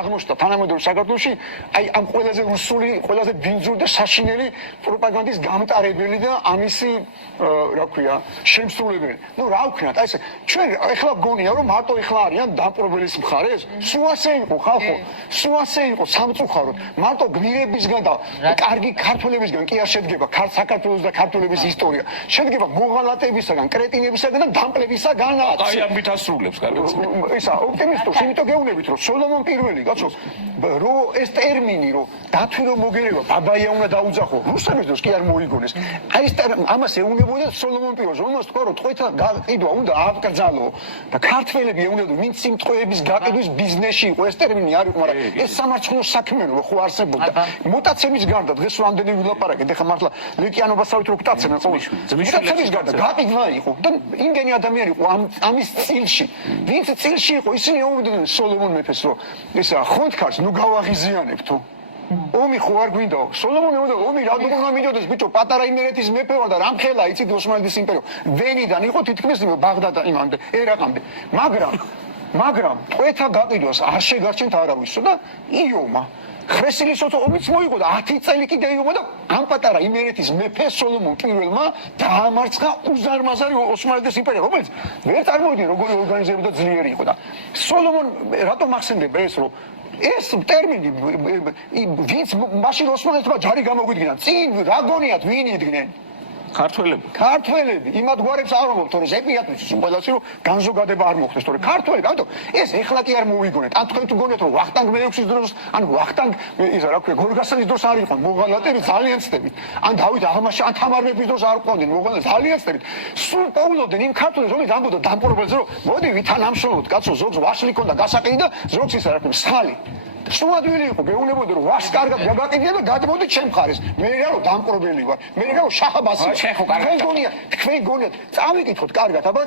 აღმოჩნდა თანამედროვე საქართველოში აი ამ ყველაზე რუსული, ყველაზე ბინძური და საშინელი პროპაგანდის გამტარებელი და ამისი რა ქვია, შემსრულებელი. ნუ რა ვქნათ, აი ესე ჩვენ ეხლა გონია რომ მარტო ეხლა არიან დამპყრობელის მხარეს, სულ ასე იყო ხალხო, სულ ასე იყო სამწუხაროდ. მარტო გმირებისგან და კარგი ქართველებისგან კი არ შედგება საქართველოს და ქართველების ისტორია. შედგება მოღალატეებისგან, კრეტინებისგან და დამპლებისგანაც. აი ამით ასრულებს კარგად. ისა ოპტიმისტურს, იმიტომ გეუბნებით რომ სოლომონ პირველი კაცო რო ეს ტერმინი რო დათვი რომ მოგერება ბაბაია უნდა დაუძახო რუსების დროს კი არ მოიგონეს აი ეს ამას ეუნებოდა სოლომონ პირველს რომელსაც თქვა რომ ტყვეთა გაყიდვა უნდა აკრძალო და ქართველები ეუნებოდა ვინც სიმტყეების გაყიდვის ბიზნესში იყო ეს ტერმინი არ იყო მაგრამ ეს სამარცხნო საქმიანობა ხო არსებობდა მუტაციების გარდა დღეს რამდენი ვილაპარაკეთ ეხლა მართლა ლეკიანობასავით რო გტაცებენ ყოველთვის მუტაციების გარდა გაყიდვა იყო და იმდენი ადამიანი იყო ამის წილში ვინც წილში იყო ისინი ეუბნებოდნენ სოლომონ მეფეს რომ ისა ხონთქარს ნუ გავაღიზიანებთო ომი ხო არ გვინდა სოლომონი უნდა ომი რა უნდა მიდოდეს ბიჭო პატარა იმერეთის მეფე ვარ და რამხელა იცით ოსმალეთის იმპერიო ვენიდან იყო თითქმის ბაღდადა იმამდე ერაყამდე მაგრამ ტყვეთა გაყიდვას არ შეგარჩენთ არავისო და იომა ხრესილისოთო ომიც მოიგო და 10 წელი კიდე იომა და ამ პატარა იმერეთის მეფე სოლომონ პირველმა დაამარცხა უზარმაზარი ოსმალეთის იმპერია რომელიც ვერ წარმოვიდგინე როგორი ორგანიზებული და ძლიერი იყო და სოლომონ რატომ ახსენდება ეს რომ ეს ტერმინი ვინც მაშინ ოსმალეთმა ჯარი გამოგვიდგინა წინ რა გონიათ ვინ იდგნენ ქართველები იმად გვარებს არ მომობ თორე ზეპიატვის ყველასი რომ განზოგადება არ მოხდეს თორე ქართველები ამიტომ ეს ეხლა კი არ მოიგონეთ ან თქვენ თუ გონიათ რომ ვახტანგ მეექვსის დროს ან ვახტანგ ისა რა ქვია გორგასალის დროს არ იყვნენ მოღალატეები ძალიან ცდებით ან დავით აღმაშა ან თამარ მეფის დროს არ ყვნენ მოღალატეები ძალიან ცდებით სულ პოულობდნენ იმ ქართველებს რომელიც ამბობდა დამპყრობელზე რომ მოდი ვითანამშრომლოთ კაცო ზოგს ვაშლი ქონდა გასაყიდი და ზოგს ისა რა ქვია სხალი სულადვილი იყო გეუბნებოდი რომ ვაშს კარგად გაგაყიდია და გადმოდი ჩემ მხარეს მე რა რომ დამპყრობელი ვარ მე რა რომ შაჰაბასი თქვენ გონიათ წავიკითხოთ კარგად აბა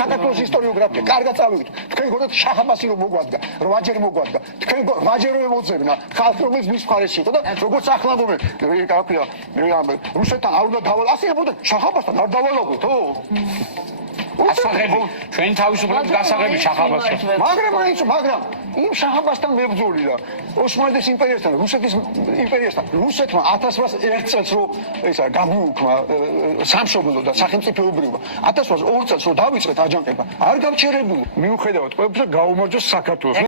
საქართველოს ისტორიოგრაფია კარგად წავიკითხოთ თქვენ გონიათ შაჰაბასი რომ მოგვადგა რვაჯერ მოგვადგა თქვენ რვაჯეროვე მოძებნა ხალხი რომელიც მის მხარეს იყო და როგორც ახლა მომე რა ქვია რუსეთთან არ უნდა დავალ ასე აბა შაჰაბასთან არ დავალაგოთო ასაღები ჩვენ თავისუფლად გასაღები შაჰაბასთან მაგრამ იმ შაჰაბასთან მებრძოლი და ოსმალეთის იმპერიასთან რუსეთის იმპერიასთან რუსეთმა 1801 წელს რო ისა გამიუქმა სამშობლო და სახელმწიფოებრიობა 1802 წელს რო დავიწყეთ აჯანყება არ გავჩერებული მიუხედავად ყველაფერისა გაუმარჯოს საქართველოს